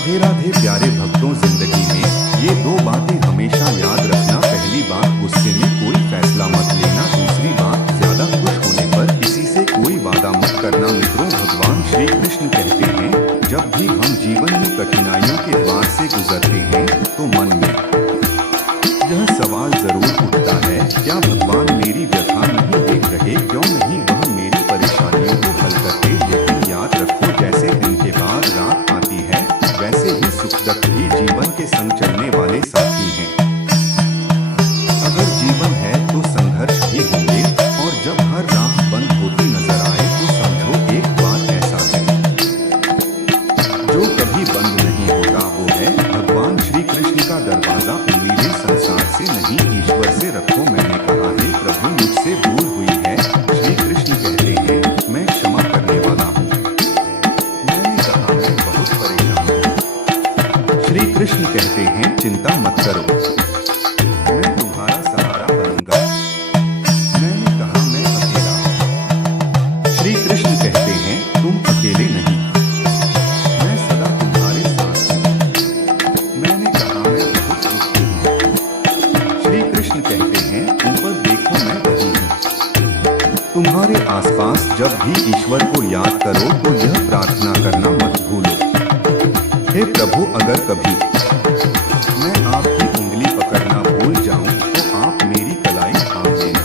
राधे राधे प्यारे भक्तों, जिंदगी में ये दो बातें हमेशा याद रखना। पहली बात, गुस्से में कोई फैसला मत लेना। दूसरी बात, ज्यादा खुश होने पर किसी से कोई वादा मत करना। मित्रों, भगवान श्री कृष्ण कहते हैं, जब भी हम जीवन में कठिनाइयों के द्वार से गुजरते हैं तो मन में यह सवाल जरूर उठता है, क्या भगवान मेरी व्यथा नहीं देख रहे? क्यों नहीं वह मेरी परेशानियों को हल करते? लेकिन याद रखो, जैसे दिन के बाद रात आती है, वैसे ही सुख दुख भी जीवन के संग चलने वाले साथी हैं। अगर जीवन है तो संघर्ष भी होंगे, और जब हर राह बंद होती नजर आए तो समझो एक बात ऐसा है, जो कभी बंद नहीं होता, वो है भगवान श्री कृष्ण का दरवाजा। उम्मीदें संसार से नहीं, ईश्वर से रखो। मैंने कहा है, प्रभु मुझसे भूल हुई है। श्री कृष्ण कहते हैं, मैं क्षमा करने वाला हूँ। मैंने कहा, मैं बहुत परेशान हूँ। श्री कृष्ण कहते हैं, चिंता मत करो, मैं तुम्हारा सहारा बनूंगा। मैंने कहा, मैं अकेला हूँ। श्री कृष्ण कहते हैं, तुम अकेले नहीं, मैं सदा तुम्हारे साथ हूँ। मैंने कहा, मैं बहुत दुखी हूँ। श्री कृष्ण कहते हैं, ऊपर देखो, मैं वही हूँ। तुम्हारे आसपास जब भी ईश्वर को याद करो तो यह प्रार्थना करना मत भूलो, हे प्रभु, अगर कभी मैं आपकी उंगली पकड़ना भूल जाऊं तो आप मेरी कलाई थाम लेना।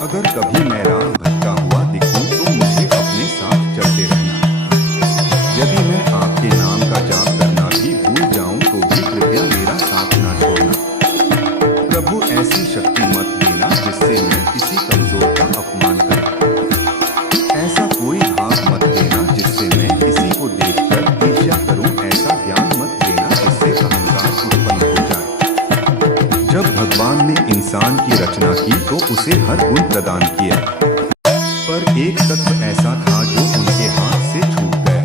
अगर कभी मैं राह भटका हुआ दिखूं तो मुझे अपने साथ चलते रहना। यदि मैं आपके नाम का जाप करना भी भूल जाऊं तो भी कृपया मेरा साथ ना छोड़ना। प्रभु, ऐसी शक्ति मत देना जिससे मैं किसी कमजोर का अपमान करूं। ऐसा कोई भाव मत देना जिससे मैं किसी को देखकर ईर्ष्या करूं। ऐसा ज्ञान मत देना जिससे अहंकार उत्पन्न हो जाए। जब भगवान ने इंसान की रचना की तो उसे हर गुण प्रदान किया, पर एक तत्व ऐसा था जो उनके हाथ से छूट गया।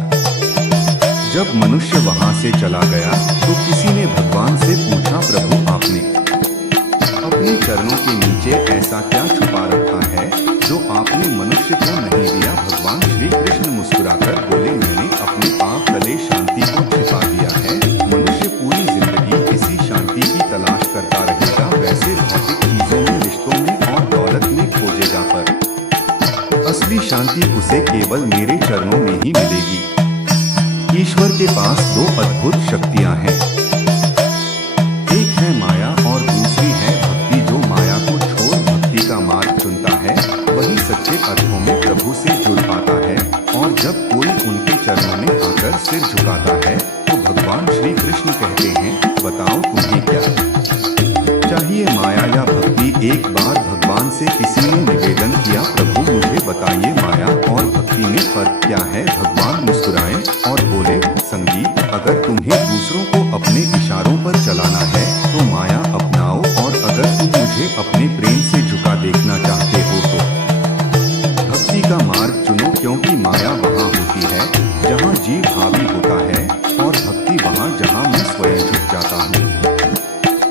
जब मनुष्य वहां से चला गया तो किसी ने भगवान से पूछा, प्रभु, आपने अपने चरणों के नीचे ऐसा क्या छुपा रखा है जो आपने मनुष्य को नहीं दिया? भगवान श्री कृष्ण मुस्कुराकर बोले, मैंने अपने पाप तले शांति को छिपा दिया है। मनुष्य पूरी जिंदगी इसी शांति की तलाश करता रहेगा, वैसे भौतिक चीजों में, रिश्तों में और दौलत में खोजेगा, पर असली शांति उसे केवल मेरे चरणों में ही मिलेगी। ईश्वर के पास दो अद्भुत शक्तियां हैं, एक है माया और दूसरी है भक्ति। जो माया को छोड़ भक्ति का मार्ग चुनता है वही सच्चे अर्थों में प्रभु से जुड़ पाता है। और जब कोई उनके चरणों में आकर सिर झुकाता है तो भगवान श्री कृष्ण कहते हैं, बताओ तुम्हें क्या चाहिए, माया या भक्ति? एक बार भगवान से किसी ने निवेदन किया, प्रभु मुझे बताइए, माया और भक्ति में फर्क क्या है? भगवान मुस्कुराए और बोले, संगीत, अगर तुम्हें दूसरों को अपने इशारों पर चलाना है तो माया अपनाओ, और अगर तुम मुझे अपने प्रेम से झुका देखना चाहते हो तो भक्ति का मार्ग चुनो। क्योंकि माया वहाँ होती है जहाँ जीव हावी होता है, और भक्ति वहाँ जहाँ मैं स्वयं झुक जाता हूँ।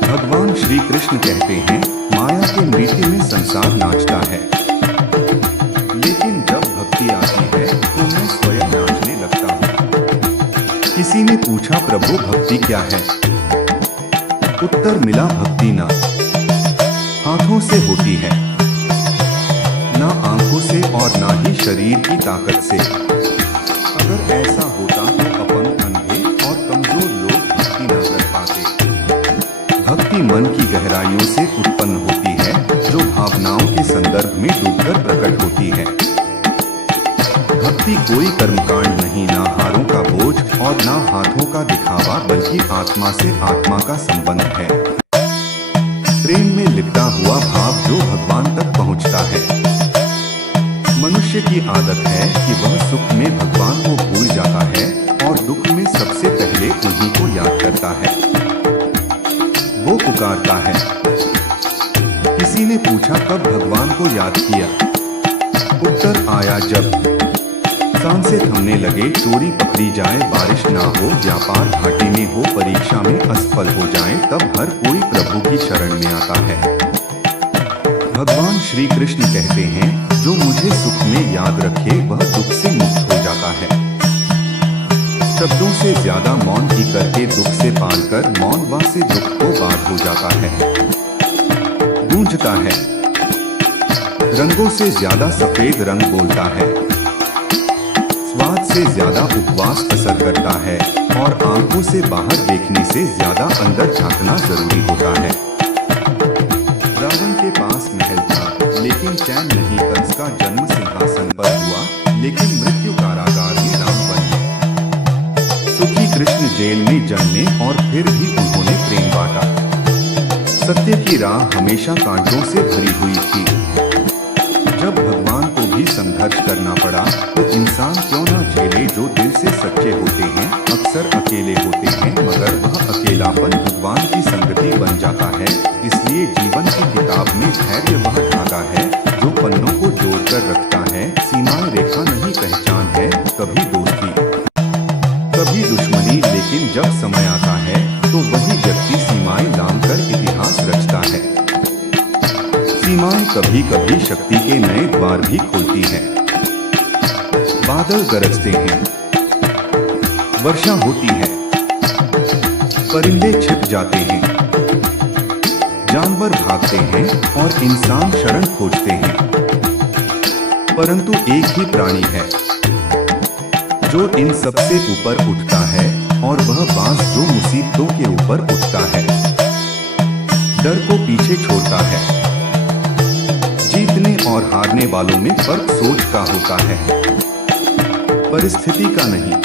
भगवान श्री कृष्ण कहते हैं, माया के नृत्य में संसार नाचता है, लेकिन जब भक्ति आती है तो मैं स्वयं नाचने लगता हूँ। किसी ने पूछा, प्रभु भक्ति क्या है? उत्तर मिला, भक्ति ना हाथों से होती है, ना आंखों से, और ना ही शरीर की ताकत से। अगर ऐसा होता तो अपंग, अंधे और कमजोर लोग भक्ति ना कर पाते। भक्ति मन की गहराइयों से उत्पन्न होती है, जो भावनाओं के संदर्भ में डूबकर प्रकट होती है। भक्ति कोई कर्मकांड नहीं, ना हारों का बोझ और ना हाथों का दिखावा, बल्कि आत्मा से आत्मा का संबंध है। प्रेम में लिपटा हुआ भाव जो भगवान तक पहुंचता है। मनुष्य की आदत है कि वह सुख में भगवान को भूल जाता है और दुख में सबसे पहले उन्हीं को याद करता है। वो पुकारता है। किसी ने पूछा, कब भगवान को याद किया? उत्तर आया, जब सांसें थमने लगे, चोरी पकड़ी जाए, बारिश ना हो, व्यापार घाटे में हो, परीक्षा में असफल हो जाए, तब हर कोई प्रभु की शरण में आता है। भगवान श्री कृष्ण कहते हैं, जो मुझे सुख में याद रखे वह दुख से मुक्त हो जाता है। शब्दों से ज्यादा मौन की करके दुख से पालकर मौन वा से दुख को बाध हो जाता है, गूंजता है। रंगों से ज्यादा सफेद रंग बोलता है, स्वाद से ज्यादा उपवास असर करता है और आंखों से बाहर देखने से ज्यादा अंदर झांकना जरूरी होता है। रावण के पास महल था लेकिन चैन नहीं, कंस का जन्म सिंहासन पर हुआ लेकिन मृत्यु कारागार में राम बन गए। सुखी कृष्ण जेल में जन्मे और फिर भी उन्होंने प्रेम बांटा। सत्य की राह हमेशा कांटों से भरी हुई थी। जब भगवान को भी संघर्ष करना पड़ा तो इंसान क्यों ना झेले। जो दिल से सच्चे होते हैं अक्सर अकेले होते हैं, मगर वह अकेलापन भगवान की संगति बन जाता है। इसलिए जीवन की किताब में धैर्य वह धागा है जो पन्नों को जोड़कर रखता है। सीमाएं रेखा नहीं, पहचान है कभी दोस्ती कभी दुश्मनी, लेकिन जब समय आता है तो वही व्यक्ति सीमाएं लांघकर इतिहास रचता है। सीमाएं कभी कभी शक्ति के नए द्वार भी खोलती हैं। बादल गरजते हैं, वर्षा होती है, परिंदे छिप जाते हैं, जानवर भागते हैं और इंसान शरण खोजते हैं। परंतु एक ही प्राणी है जो इन सबसे ऊपर उठता है और वह बांस जो मुसीबतों के ऊपर उठता है, डर को पीछे छोड़ता है। जीतने और हारने वालों में फर्क सोच का होता है, परिस्थिति का नहीं।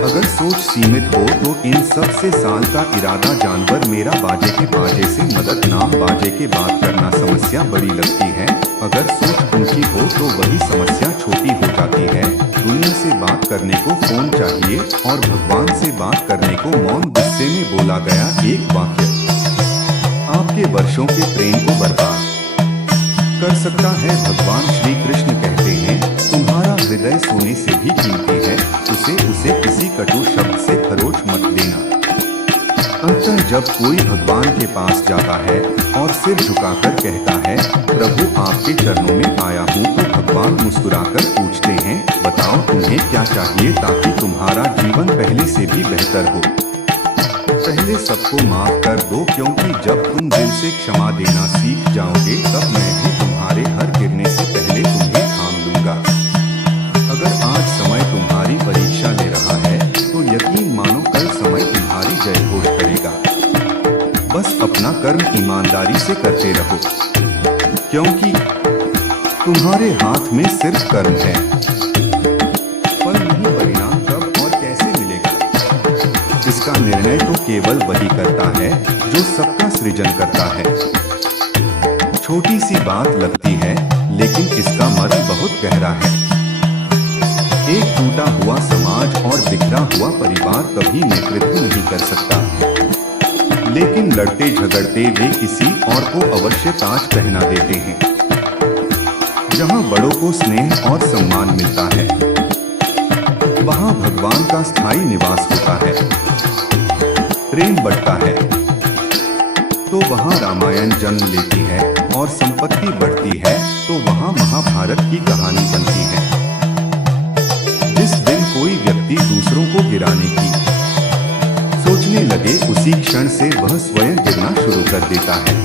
अगर सोच सीमित हो तो इन सब से साल का इरादा जानवर मेरा बाजे के बाजे से मदद नाम बाजे के बात करना समस्या बड़ी लगती है। अगर सोच ऊंची हो तो वही समस्या छोटी हो जाती है। दुनिया से बात करने को फोन चाहिए और भगवान से बात करने को मौन। गुस्से में बोला गया एक वाक्य आपके वर्षों के प्रेम को बर्बाद कर सकता है। भगवान श्री कृष्ण कहते हैं तुम्हारा हृदय सोने से भी कीमती है, उसे किसी कटु शब्द से खरोच मत देना। अंततः जब कोई भगवान के पास जाता है और सिर झुकाकर कहता है प्रभु आपके चरणों में आया हूँ, तो भगवान मुस्कुराकर पूछते हैं बताओ तुम्हें क्या चाहिए ताकि तुम्हारा जीवन पहले से भी बेहतर हो। पहले सबको माफ कर दो, क्योंकि जब तुम दिल से क्षमा देना सीख जाओगे तब मैं भी तुम्हारे हर गिरने से पहले तुम्हें थाम लूंगा। अगर आज समय तुम्हारी परीक्षा ले रहा है तो यकीन मानो कल समय तुम्हारी जय घोष करेगा। बस अपना कर्म ईमानदारी से करते रहो, क्योंकि तुम्हारे हाथ में सिर्फ कर्म है। फल नहीं, परिणाम कब और कैसे मिलेगा इसका निर्णय तो केवल वही करता है जो सबका सृजन करता है। छोटी सी बात लगती है लेकिन इसका मर्म बहुत गहरा है। एक टूटा हुआ समाज और बिखरा हुआ परिवार कभी नेतृत्व नहीं कर सकता, लेकिन लड़ते झगड़ते वे किसी और को अवश्य ताज पहना देते हैं। जहां बड़ों को स्नेह और सम्मान मिलता है वहां भगवान का स्थायी निवास होता है। प्रेम बढ़ता है तो वहां रामायण जन्म लेती है और संपत्ति बढ़ती है तो वहां महाभारत की कहानी बनती है। जिस दिन कोई व्यक्ति दूसरों को गिराने की सोचने लगे उसी क्षण से वह स्वयं गिरना शुरू कर देता है।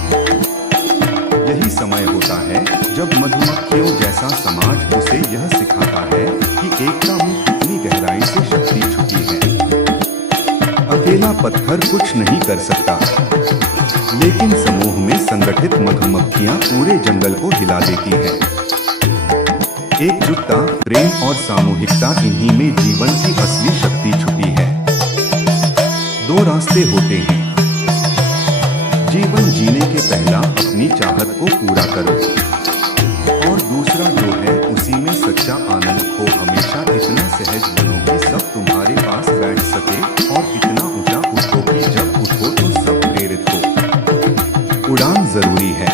यही समय होता है जब मधुमक्खियों जैसा समाज उसे यह सिखाता है कि एकता में कितनी गहराई से शक्ति छुपी है। अकेला पत्थर कुछ नहीं कर सकता, लेकिन समूह में संगठित मधुमक्खियां पूरे जंगल को हिला देती हैं। एकजुटता, प्रेम और सामूहिकता, इन्हीं में जीवन की असली शक्ति छुपी है। दो रास्ते होते हैं जीवन जीने के, पहला अपनी चाहत को पूरा करो और दूसरा जो है उसी में सच्चा आनंद खो। हमेशा इतना सहज बनो कि सब तुम्हारे पास बैठ सके और इतना ऊंचा उठो कि जब उठो तो सब प्रेरित हो। उड़ान जरूरी है,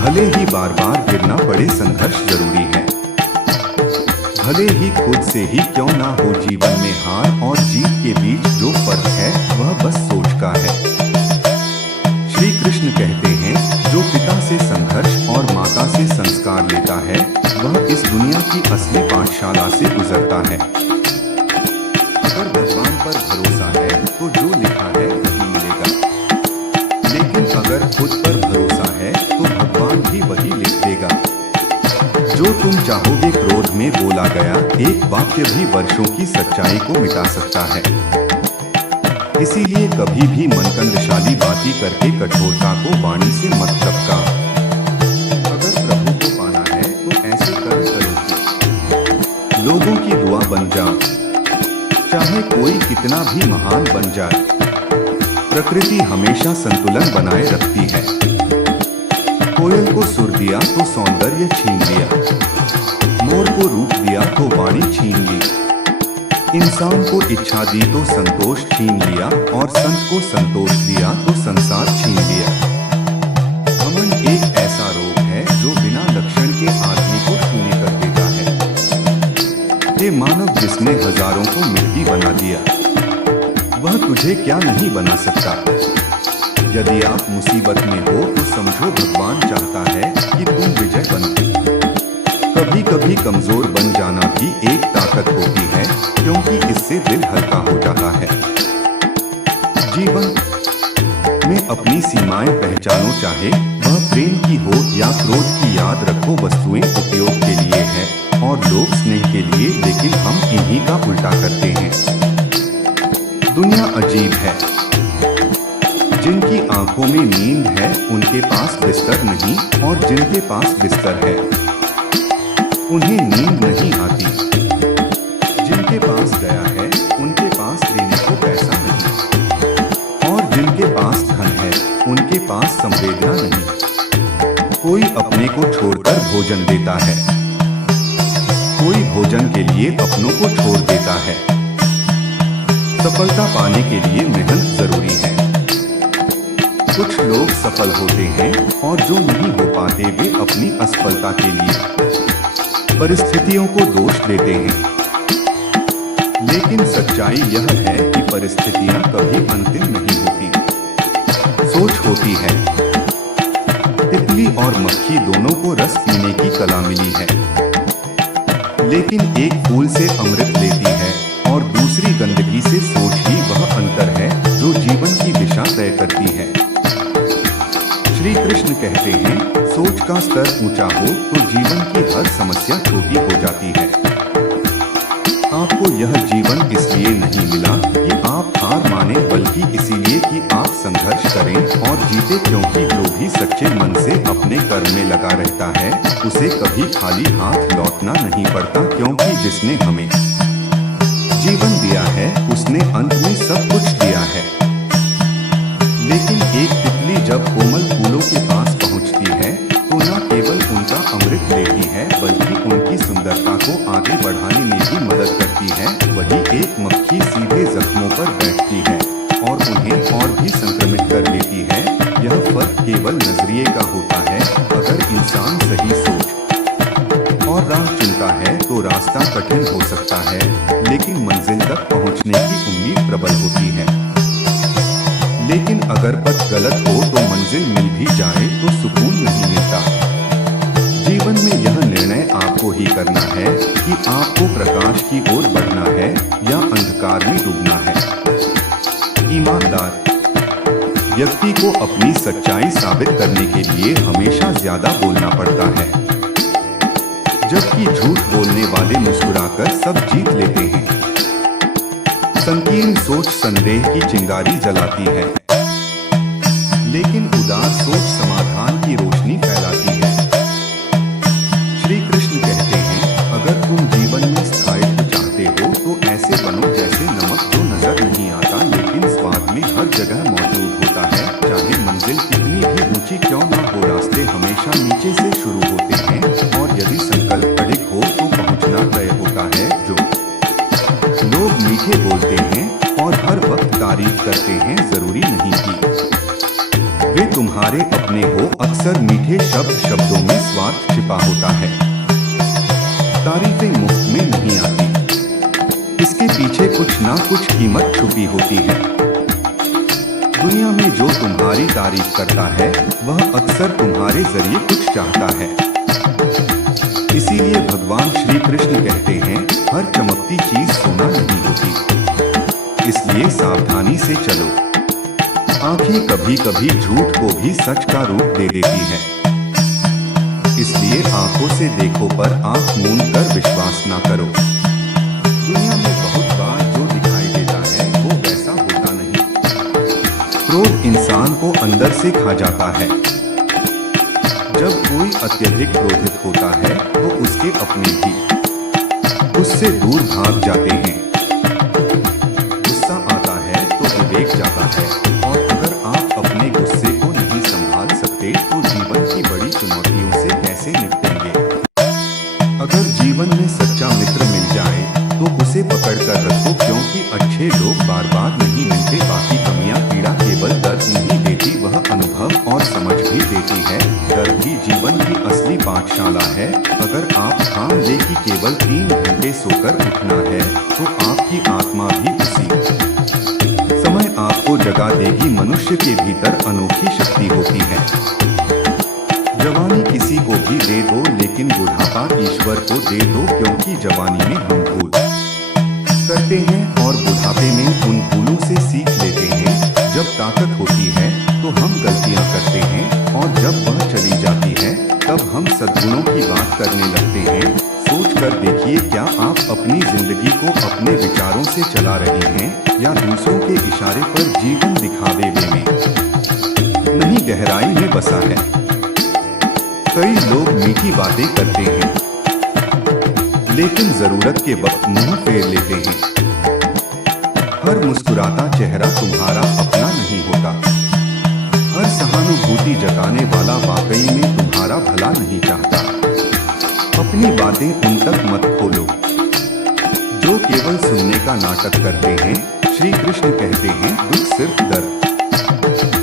भले ही बार बार गिरना पड़े, संघर्ष जरूरी है। भले ही खुद से ही क्यों ना हो, जीवन में हार और जीत के बीच जो फर्क है वह बस सोच का है। श्री कृष्ण कहते हैं जो पिता से संघर्ष और माता से संस्कार लेता है वह इस दुनिया की असली पाठशाला से गुजरता है। भगवान पर भरोसा है तो जो लिखा है वही मिलेगा। लेकिन अगर खुद पर भरोसा है तो भगवान भी वही लिख देगा। जो तुम चाहोगे क्रोध में बोला गया एक वाक्य भी वर्षों की सच्चाई को मिटा सकता है। इसीलिए कभी भी मनकंदशाली बातें करके कठोरता को वाणी से मत टपका। अगर प्रभु को पाना है तो ऐसे कर्म करो कि लोगों की दुआ बन जाओ, चाहे कोई कितना भी महान बन जाए। प्रकृति हमेशा संतुलन बनाए रखती है। कोयल को सुर दिया तो सौंदर्य छीन लिया, मोर को रूप दिया तो वाणी छीन ली, इंसान को इच्छा दी तो संतोष छीन लिया और संत को संतोष दिया तो संसार छीन लिया। घमंड एक ऐसा रोग है जो बिना लक्षण के आदमी को शून्य कर देता है। ये मानव जिसने हजारों को मिट्टी बना दिया, वह तुझे क्या नहीं बना सकता। यदि आप मुसीबत में हो तो समझो भगवान चाहता है कि तुम विजय बनो। कभी कभी कमजोर बन जाना भी एक ताकत होती है, क्योंकि इससे दिल हल्का हो जाता है। जीवन में अपनी सीमाएं पहचानो, चाहे वह प्रेम की हो या क्रोध की। याद रखो वस्तुएं उपयोग के लिए है और लोग स्नेह के लिए, लेकिन हम इन्हीं का उल्टा करते हैं। दुनिया अजीब है। जिनकी आंखों में नींद है उनके पास बिस्तर नहीं, और जिनके पास बिस्तर है उन्हें नींद नहीं आती। जिनके पास दया है उनके पास देने को पैसा नहीं, और जिनके पास धन है उनके पास संवेदना नहीं। कोई अपने को छोड़कर भोजन देता है, कोई भोजन के लिए अपनों को छोड़ देता है। सफलता पाने के लिए मेहनत जरूरी है। कुछ लोग सफल होते हैं और जो नहीं हो पाते वे अपनी असफलता के लिए परिस्थितियों को दोष देते हैं। लेकिन सच्चाई यह है कि परिस्थितियां कभी अंतिम नहीं होती, सोच होती है। तितली और मक्खी दोनों को रस पीने की कला मिली है, लेकिन एक फूल से अमृत लेती है और दूसरी गंदगी से। सोच ही वह अंतर है जो जीवन की दिशा तय करती है। श्री कृष्ण कहते हैं, सोच का स्तर ऊंचा हो तो जीवन की हर समस्या छोटी हो जाती है। आपको यह जीवन इसलिए नहीं मिला कि आप हार माने, बल्कि इसीलिए कि आप संघर्ष करें और जीते। क्योंकि जो भी सच्चे मन से अपने कर्म में लगा रहता है उसे कभी खाली हाथ लौटना नहीं पड़ता, क्योंकि जिसने हमें जीवन दिया है उसने अंत में सब कुछ दिया है। लेकिन एक तितली जब कोमल फूलों के पास पहुंचती है तो न केवल उनका अमृत लेती है, बल्कि उनकी सुंदरता को आगे बढ़ाने में भी मदद करती है। वही एक मक्खी सीधे जख्मों पर बैठती है और उन्हें और भी संक्रमित कर देती है। यह फर्क केवल नजरिए का होता है। अगर इंसान सही सोच और राह चुनता है तो रास्ता कठिन हो सकता है, लेकिन मंजिल तक पहुंचने की उम्मीद प्रबल होती है। लेकिन अगर पथ गलत हो तो मंजिल मिल भी जाए तो सुकून नहीं मिलता। जीवन में यह निर्णय आपको ही करना है कि आपको प्रकाश की ओर बढ़ना है या अंधकार में डूबना है। ईमानदार व्यक्ति को अपनी सच्चाई साबित करने के लिए हमेशा ज्यादा बोलना पड़ता है, जबकि झूठ बोलने वाले मुस्कुराकर सब जीत लेते हैं। संकीर्ण सोच संदेह की चिंगारी जलाती है, लेकिन उदार सोच समाधान की रोशनी फैलाती है। श्री कृष्ण कहते हैं, अगर तुम जीवन में स्थायित्व चाहते हो तो ऐसे बनो जैसे नमक जो नजर नहीं आता लेकिन स्वाद में हर जगह मौजूद होता है। चाहे मंजिल कितनी भी ऊंची क्यों ना हो, रास्ते हमेशा नीचे से शुरू होते हैं, और यदि संकल्प अडिग हो तो पहुंचना तय होता है। जो लोग मीठे बोलते हैं और हर वक्त तारीफ करते हैं, जरूरी नहीं कि वे तुम्हारे अपने हो। अक्सर मीठे शब्दों में स्वार्थ छिपा होता है। तारीफें मुफ्त में नहीं आती, इसके पीछे कुछ ना कुछ कीमत छुपी होती है। दुनिया में जो तुम्हारी तारीफ करता है वह अक्सर तुम्हारे जरिए कुछ चाहता है। इसीलिए भगवान श्री कृष्ण कहते हैं, हर चमकती चीज सोना नहीं होती। इसलिए सावधानी से चलो। आंखें कभी कभी झूठ को भी सच का रूप दे देती है, इसलिए आंखों से देखो पर आंख मूंद कर विश्वास ना करो। दुनिया में बहुत बार जो दिखाई देता है वो वैसा होता नहीं। क्रोध इंसान को अंदर से खा जाता है। जब कोई अत्यधिक क्रोधित होता है तो उसके अपने भी उससे दूर भाग जाते हैं। गुस्सा आता है तो विवेक जाता है, और अगर आप अपने गुस्से को नहीं संभाल सकते तो जीवन की बड़ी चुनौतियों से कैसे निपटेंगे। अगर जीवन में सच्चा मित्र मिल जाए तो उसे पकड़ कर रखो, क्योंकि अच्छे लोग बार बार नहीं मिलते। बाकी कमियां पीड़ा केवल दर्द नहीं देती, वह अनुभव और समझ भी देती है। दर्द ही जीवन की असली पाठशाला है। अगर आप ठान ले कि केवल 3 घंटे सोकर उठना है तो आपकी आत्मा भी उसी समय आपको जगा देगी। मनुष्य के भीतर अनोखी शक्ति होती है। जवानी किसी को भी दे दो, लेकिन बुढ़ापा ईश्वर को दे दो, क्योंकि जवानी में हम भूल करते हैं और बुढ़ापे में उन भूलों से सीख लेते हैं। जब ताकत होती है तो हम गलतियां करते हैं, और जब वह चली जाती है तब हम सद्गुणों की बात करने लगते हैं। सोच कर देखिए, क्या आप अपनी जिंदगी को अपने विचारों से चला रहे हैं या दूसरों के इशारे पर जीवन दिखावे में नहीं गहराई में बसा है। कई लोग मीठी बातें करते हैं लेकिन जरूरत के वक्त मुंह फेर लेते हैं। हर मुस्कुराता चेहरा तुम्हारा अपना नहीं होता। हर सहानुभूति जताने वाला वाकई में तुम्हारा भला नहीं चाहता। अपनी बातें उन तक मत खोलो जो केवल सुनने का नाटक करते हैं। श्री कृष्ण कहते हैं, दुख सिर्फ दर्द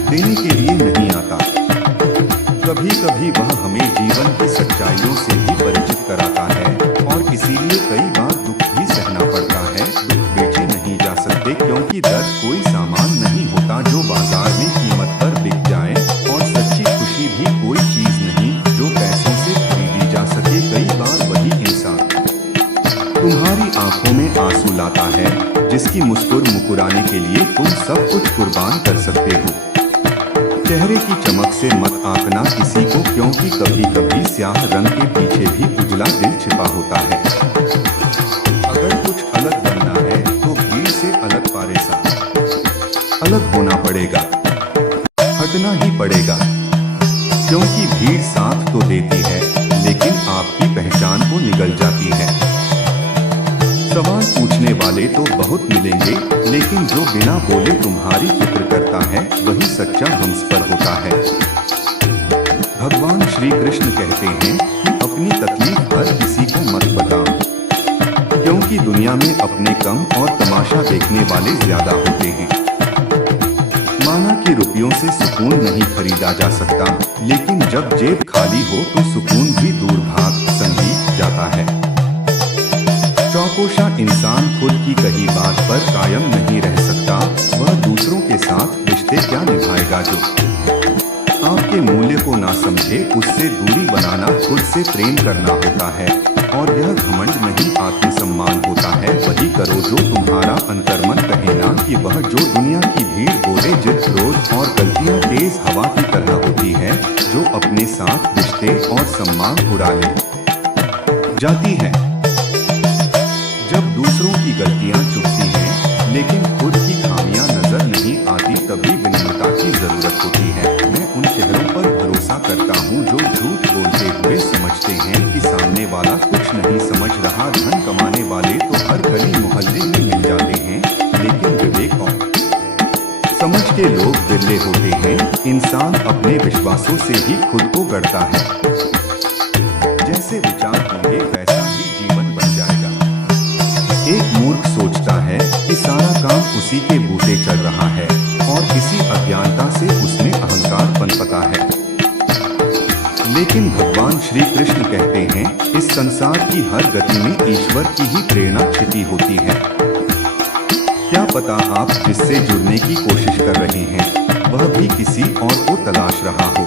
देने के लिए नहीं आता। कभी कभी वह हमें जीवन की सच्चाइयों से भी परिचित कराता है, और इसीलिए कई बार दुख भी सहना पड़ता है। दुख बेचे नहीं जा सकते, क्योंकि दर्द कोई सामान नहीं होता जो बाजार में कीमत पर बिक जाए, और सच्ची खुशी भी कोई चीज नहीं जो पैसों से खरीदी जा सके। कई बार वही इंसान तुम्हारी आंखों में आंसू लाता है, जिसकी मुस्कुराने के लिए तुम सब कुछ कुर्बान कर सकते हो। चेहरे की चमक से मत आंकना किसी को, क्योंकि कभी कभी स्याह रंग के पीछे भी उजला दिल छिपा होता है। अगर कुछ अलग बनना है तो भीड़ से अलग पारेसा अलग होना पड़ेगा, हटना ही पड़ेगा, क्योंकि भीड़ साथ तो देती है लेकिन आपकी पहचान को निगल जाती है। सवाल पूछने वाले तो बहुत मिलेंगे, लेकिन जो बिना बोले तुम्हारी फिक्र करता है वही सच्चा हमसफर होता है। भगवान श्री कृष्ण कहते हैं कि अपनी तकलीफ हर किसी को मत बताओ, क्योंकि दुनिया में अपने कम और तमाशा देखने वाले ज्यादा होते हैं। माना कि रुपयों से सुकून नहीं खरीदा जा सकता, लेकिन जब जेब खाली हो तो सुकून भी दूर भाग संगीत जाता है। चौकोशा इंसान खुद की कही बात पर कायम नहीं रह सकता, वह दूसरों के साथ रिश्ते क्या निभाएगा। जो आपके मूल्य को ना समझे उससे दूरी बनाना खुद से प्रेम करना होता है, और यह घमंड नहीं आत्मसम्मान होता है। वही करो जो तुम्हारा अंतर्मन कहे, ना कि वह जो दुनिया की भीड़ बोले। जिद, क्रोध और गलतियां तेज हवा की तरह होती है जो अपने साथ रिश्ते और सम्मान उड़ा ले जाती है। जब दूसरों की गलतियां चुभती हैं लेकिन खुद की खामियां नजर नहीं आती, तभी विनम्रता की जरूरत होती है। मैं उन चेहरों पर भरोसा करता हूं जो झूठ बोलते हुए समझते हैं कि सामने वाला कुछ नहीं समझ रहा। धन कमाने वाले तो हर गली मोहल्ले में मिल जाते हैं, लेकिन विवेक और समझ के लोग विरले होते हैं। इंसान अपने विश्वासों से ही खुद को गढ़ता है। जैसे विचार होंगे वैसा ही जीवन बन जाएगा। एक मूर्ख सोचता है कि सारा काम उसी के बूते चल रहा है, और इसी अज्ञानता से उसमें अहंकार पनपता है। लेकिन भगवान श्री कृष्ण कहते हैं, इस संसार की हर गति में ईश्वर की ही प्रेरणा छिपी होती है। क्या पता आप जिससे जुड़ने की कोशिश कर रहे हैं वह भी किसी और को तलाश रहा हो।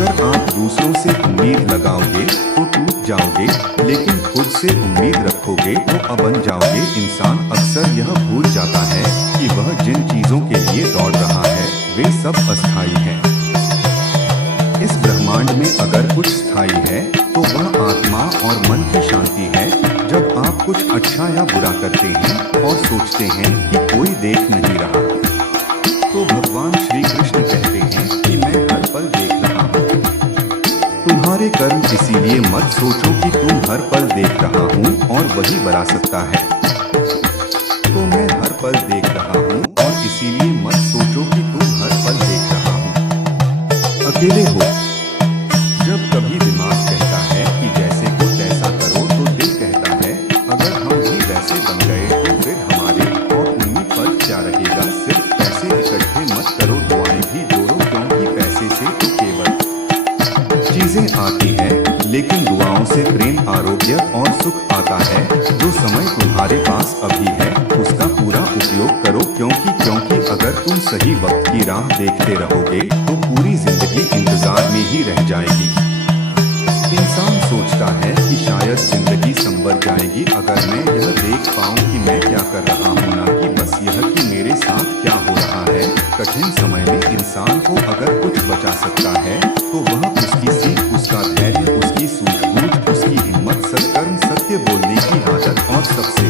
अगर आप दूसरों से उम्मीद लगाओगे तो टूट जाओगे, लेकिन खुद से उम्मीद रखोगे तो अबन जाओगे। इंसान अक्सर यह भूल जाता है कि वह जिन चीजों के लिए दौड़ रहा है वे सब अस्थायी हैं। इस ब्रह्मांड में अगर कुछ स्थायी है तो वह आत्मा और मन की शांति है। जब आप कुछ अच्छा या बुरा करते हैं और सोचते हैं कि कोई देख नहीं रहा, तो भगवान श्री कृष्ण कहते हैं कि मैं हर पल देख रहा हूँ। तुम्हारे कर्म, इसीलिए मत सोचो कि तुम हर पल देख रहा हूँ और वही बना सकता है। तो मैं हर पल देख रहा हूँ और इसीलिए मत सोचो कि तुम हर पल देख रहा हूँ। अकेले हो। जब कभी दिमाग कहता है कि जैसे को तैसा करो, तो दिल कहता है अगर हम भी वैसे बन गए तो फिर हमारे और उनमें फर्क क्या रहेगा। सिर्फ पैसे इकट्ठे मत करो, दुआएं भी जोड़ो, क्योंकि पैसे से तो केवल चीजें आती हैं, लेकिन दुआओं से प्रेम, आरोग्य और सुख आता है। जो समय तुम्हारे पास अभी है उसका पूरा उपयोग करो, क्योंकि अगर तुम सही वक्त की राह देखते रहोगे तो पूरी जिंदगी इंतजार में ही रह जाएगी। इंसान सोचता है कि शायद जिंदगी संवर जाएगी अगर मैं यह देख पाऊं कि मैं क्या कर रहा हूं, ना कि बस यह कि मेरे साथ क्या हो रहा है। कठिन समय में इंसान को अगर कुछ बचा सकता है तो वह उसकी सीख, उसका धैर्य, उसकी सूझबूझ, उसकी हिम्मत, सत्कर्म, सत्य बोलने की आदत और सबसे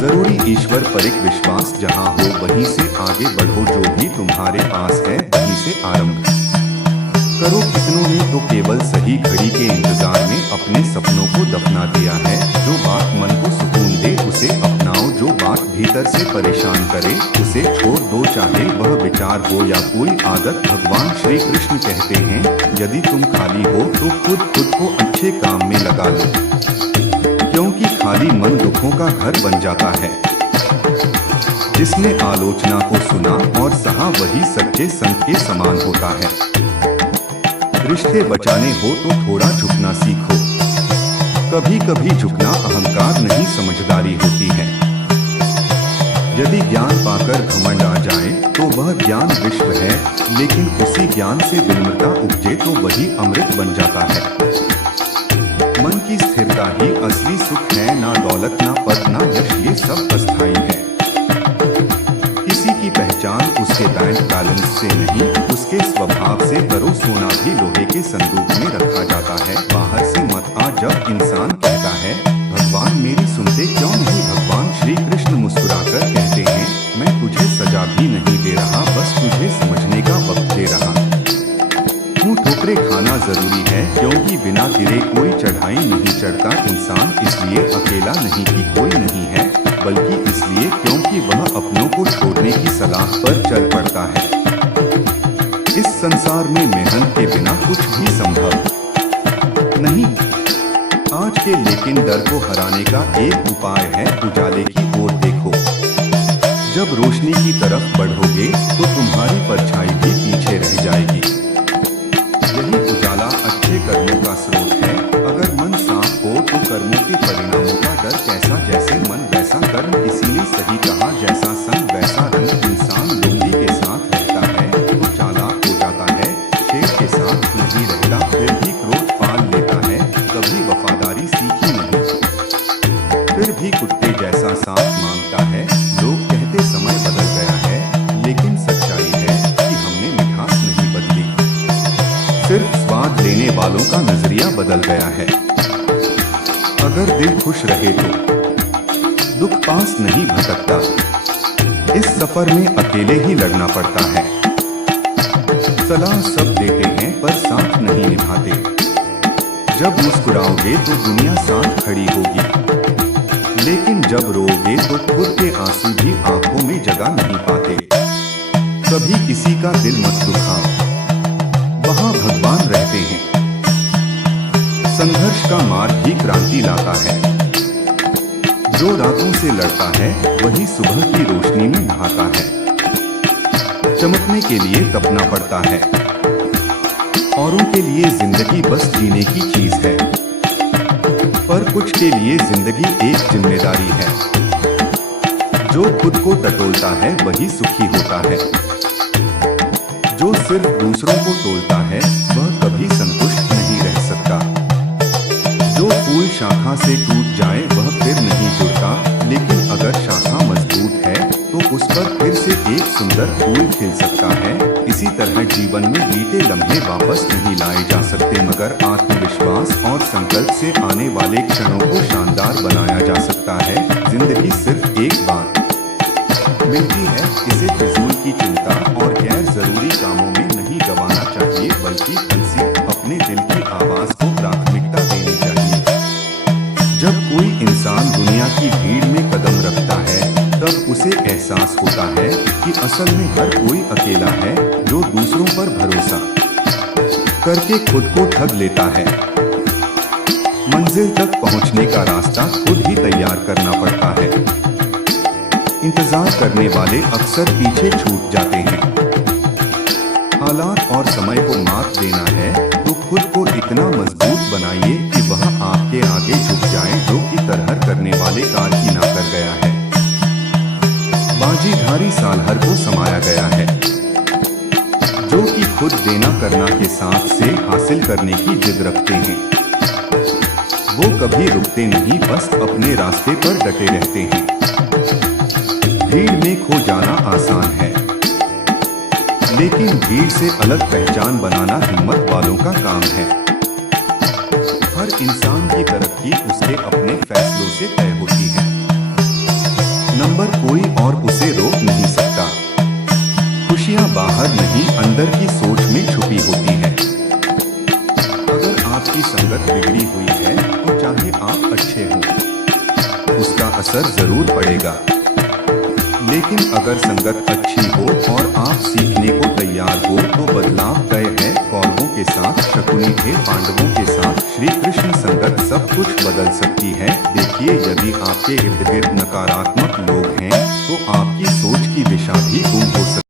जरूरी ईश्वर पर एक विश्वास। जहाँ हो वहीं से आगे बढ़ो, जो भी तुम्हारे पास है वहीं से आरंभ करो। कितनों ने तो केवल सही घड़ी के इंतजार में अपने सपनों को दफना दिया है। जो बात मन को सुकून दे उसे अपनाओ, जो बात भीतर से परेशान करे उसे छोड़ दो, चाहे वह विचार हो या कोई आदत। भगवान श्री कृष्ण कहते हैं यदि तुम खाली हो तो खुद को अच्छे काम में लगा लो, क्योंकि खाली मन दुखों का घर बन जाता है। जिसने आलोचना को सुना और सहा वही सच्चे संत के समान होता है। रिश्ते बचाने हो तो थोड़ा झुकना सीखो। कभी कभी झुकना अहंकार नहीं, समझदारी होती है। यदि ज्ञान पाकर घमंड आ जाए तो वह ज्ञान विश्व है, लेकिन उसी ज्ञान से विनम्रता उपजे तो वही अमृत बन जाता है। मन की स्थिरता ही असली सुख है, ना दौलत, ना पद, ना यश, ये सब अस्थायी है। किसी की पहचान उसके बैंक बैलेंस से नहीं, उसके स्वभाव से करो। सोना भी लोहे के संदूक में रखा जाता है, बाहर से मत आ। जब इंसान कहता है भगवान मेरी सुनते क्यों नहीं, भगवान श्री कृष्ण मुस्कुराकर कहते हैं मैं तुझे सजा भी नहीं दे रहा, बस तुझे समझने का वक्त दे रहा हूँ। ठोकरे खाना जरूरी है, क्योंकि बिना गिरे कोई चढ़ाई नहीं चढ़ता। इंसान इसलिए अकेला नहीं कि कोई नहीं है, बल्कि इसलिए क्योंकि वह अपनों को छोड़ने की सलाह पर चल पड़ता है। इस संसार में मेहनत के बिना कुछ भी संभव नहीं। आज के लेकिन डर को हराने का एक उपाय है, उजाले की ओर देखो। जब रोशनी की तरफ बढ़ोगे तो तुम्हारी परछाई भी पीछे रह जाएगी। यही उजाला अच्छे कर्मों का स्रोत है। अगर मन साफ हो तो कर्मों के परिणामों का डर कैसा, जैसे मन वैसा कर्म। किसी ने सही कहा जैसा संग वैसा रंग। इंसान लोंडी के साथ रहता है तो चालाक हो जाता है, शेर के साथ नहीं रहता फिर भी क्रोध पाल लेता है। कभी वफादारी सीखी नहीं फिर भी कुत्ते जैसा साथ मांगता है। लोग कहते समय बदल गया है, लेकिन सच्चाई है कि हमने मिठास नहीं बदली, सिर्फ स्वाद लेने वालों का नजरिया बदल गया है। अगर दिल खुश रहे तो दुख पास नहीं भटकता। इस सफर में अकेले ही लड़ना पड़ता है। सलाह सब देते हैं पर साथ नहीं निभाते। जब मुस्कुराओगे तो दुनिया साथ खड़ी होगी, लेकिन जब रोओगे तो खुद के आंसू भी आंखों में जगह नहीं पाते। कभी किसी का दिल मत दुखाओ, वहां भगवान रहते हैं। संघर्ष का मार्ग ही क्रांति लाता है। जो रातों से लड़ता है वही सुबह की रोशनी में नहाता है। चमकने के लिए तपना पड़ता है। औरों के लिए जिंदगी बस जीने की चीज है, पर कुछ के लिए जिंदगी एक जिम्मेदारी है। जो खुद को टटोलता है वही सुखी होता है। जो सिर्फ दूसरों को तोलता है वह कभी संतुष्ट नहीं रह सकता। जो फूल शाखा से टूट जाए वह फिर नहीं जुड़ता, लेकिन अगर शाखा मजबूत है तो उस पर फिर से एक सुंदर फूल खिल सकता है। इसी तरह जीवन में बीते लम्हे वापस नहीं लाए जा सकते, मगर आत्मविश्वास और संकल्प से आने वाले क्षणों को शानदार बनाया जा सकता है। जिंदगी सिर्फ एक बार मिलती है, इसे फिजूल की चिंता और गैर जरूरी कामों में नहीं गंवाना चाहिए, बल्कि हंसी अपने दिल की आवाज को प्राथमिकता देनी चाहिए। जब कोई इंसान दुनिया की भीड़ में कदम रखता है तब उसे एहसास होता है कि असल में हर कोई अकेला है जो दूसरों पर भरोसा करके खुद को ठग लेता है। मंजिल तक पहुंचने का रास्ता खुद ही तैयार करना पड़ता है। इंतजार करने वाले अक्सर पीछे छूट जाते हैं। हालात और समय को मात देना है तो खुद को इतना मजबूत बनाइए कि वह आपके आगे झुक जाए, जो कि तरहर करने वाले कार की ना कर गया है। बाजीधारी सालहर को समाया गया है, जो कि खुद देना करना के साथ से हासिल करने की जिद रखते हैं। वो कभी रुकते नहीं, बस अपने रास्ते पर डटे रहते हैं। भीड़ में खो जाना आसान है, लेकिन भीड़ से अलग पहचान बनाना हिम्मत वालों का काम है। हर इंसान की तरक्की उसके अपने फैसलों से तय होती है। नंबर कोई और उसे रोक नहीं सकता। खुशियां बाहर नहीं, अंदर की सोच में छुपी होती है। अगर आपकी संगत बिगड़ी हुई है तो चाहे आप अच्छे हों, उसका असर जरूर पड़ेगा। लेकिन अगर संगत अच्छी हो और आप सीखने को तैयार हो तो बदलाव तय है। कौरवों के साथ शकुनी थे, पांडवों के साथ श्री कृष्ण। संगत सब कुछ बदल सकती है। देखिए, यदि आपके इर्द गिर्द नकारात्मक लोग हैं तो आपकी सोच की दिशा भी गुम हो सकती है।